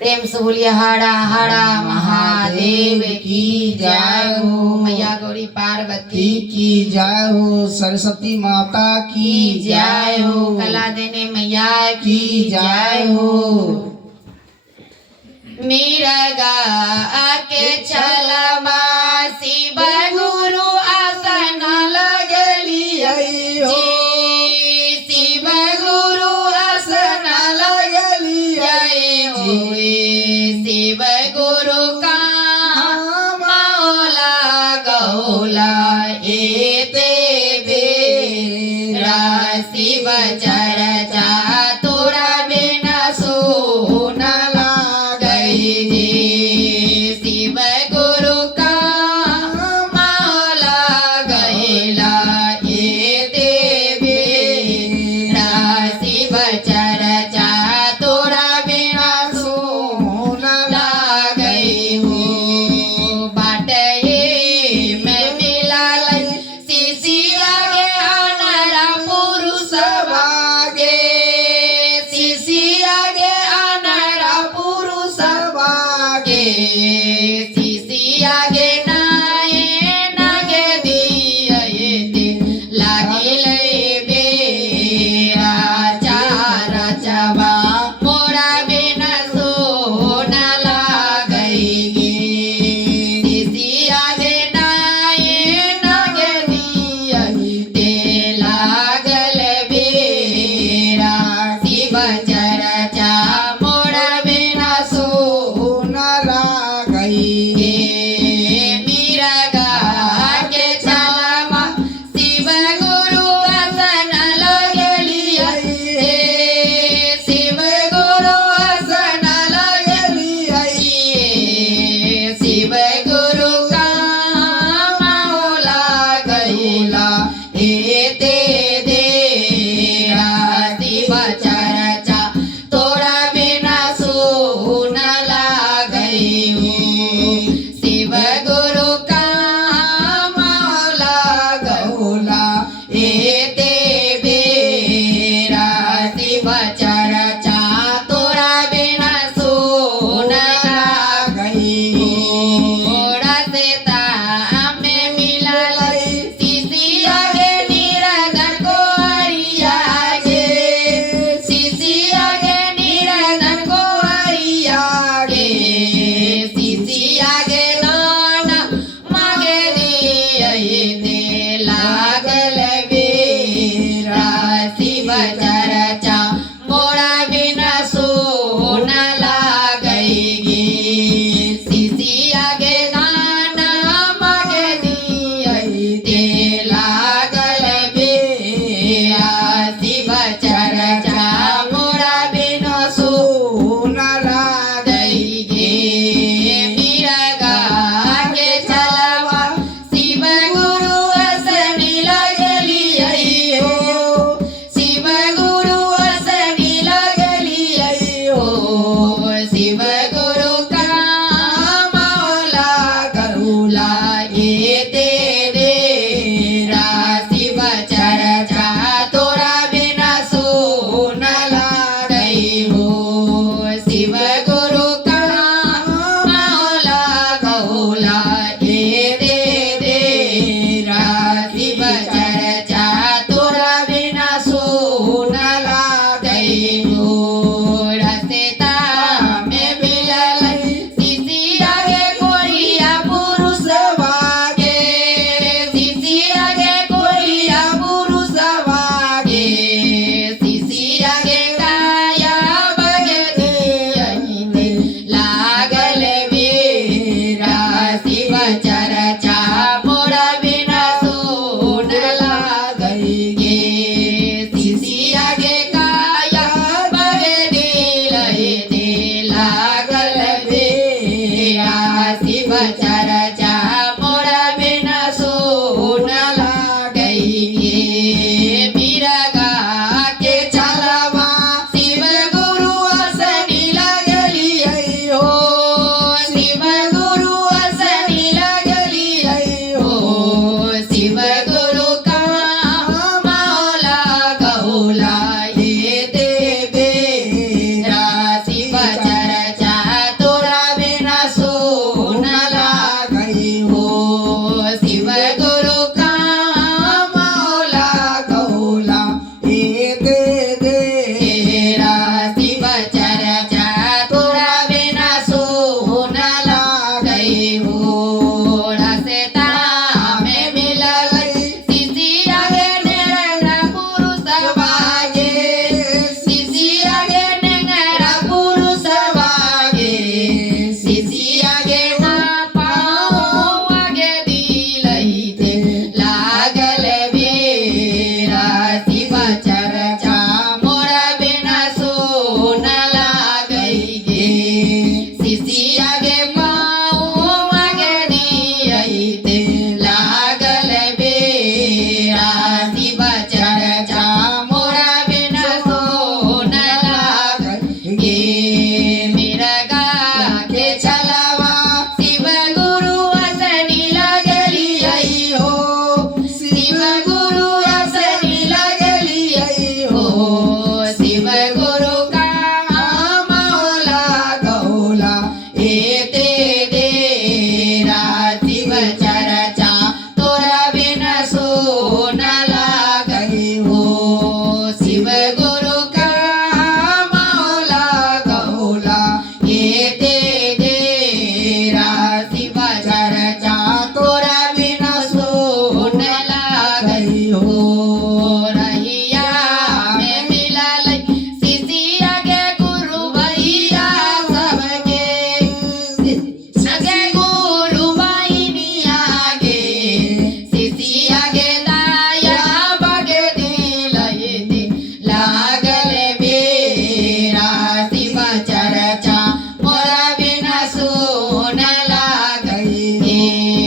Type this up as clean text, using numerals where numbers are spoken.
प्रेम से बोलिए हाड़ा हाड़ा महादेव की जय हो। मैया गौरी पार्वती की जय हो। सरस्वती माता की जय हो। कला देने मैया की जय हो। मिरगा आके चलवा शिव गुरु आसन लगली जी। शिव गुरु आसन लगली होए। शिव गुरु का मौला गौला एते बेरा। शिव चर्चा तोरा बिना सोना शिव गुरु का मौला गैला ये देवे। शिव चर्चा तोरा बिना सोना गई हो। बाटे मैं मिला शिशिया गे अनरा पुरुष भागे। शिशिया गे अनरा पुरुष भागे। शिशिया गे नाये नागे दिये लागिले बेरा। चार चबा मोरा बिना सोना लागई गे। शिशिया गे नाये नागे दिये लागल बेरा। शिव चर्चा मोरा बिना सोना गे। मिरगा के चलवा शिव गुरु आसन लगली हे। शिव गुरु आसन लगली हे। शिव गुरु का मौला गैला एते देरा। शिव चर्चा तोरा बिना सोना लागई हो। शिव गुरु का मौला गौला एते बेरा। शिव चर्चा तोरा बिना सोना लागई हो। रस्ता में मिलल शिशिया गे निरंजन गोरिया गे। शिशिया गे निरंजन गोरिया गे। शिशिया गे नाना मागे दिये लागल बेरा। शिव चर्चा मोरा बिना सोना लागई गे। शिशिया गे नाना मागे दिये लागल बेरा। शिव चर्चा मोरा बिना सोना लागई गे। मिरगा के चलवा शिव गुरु आसन लगली हो। शिव गुरु आसन लगली हो। शिव गुरु का मौला गौला एते देरा। शिव चर्चा तोरा बिना सोना लागई हो। शिव गुरु का मौला गौला एते देरा। शिव चर्चा तोरा बिना सोना लागई हो। रस्ता में मिलल शिशिया गे गोरिया पुरुष भागे। शिशिया गे गोरिया पुरुष भागे। शिशिया गे काया बगे दिये लागल बेरा। शिव चर्चा मोरा बिना सोना लागई गे। शिशिया गे काया बगे दिये लागल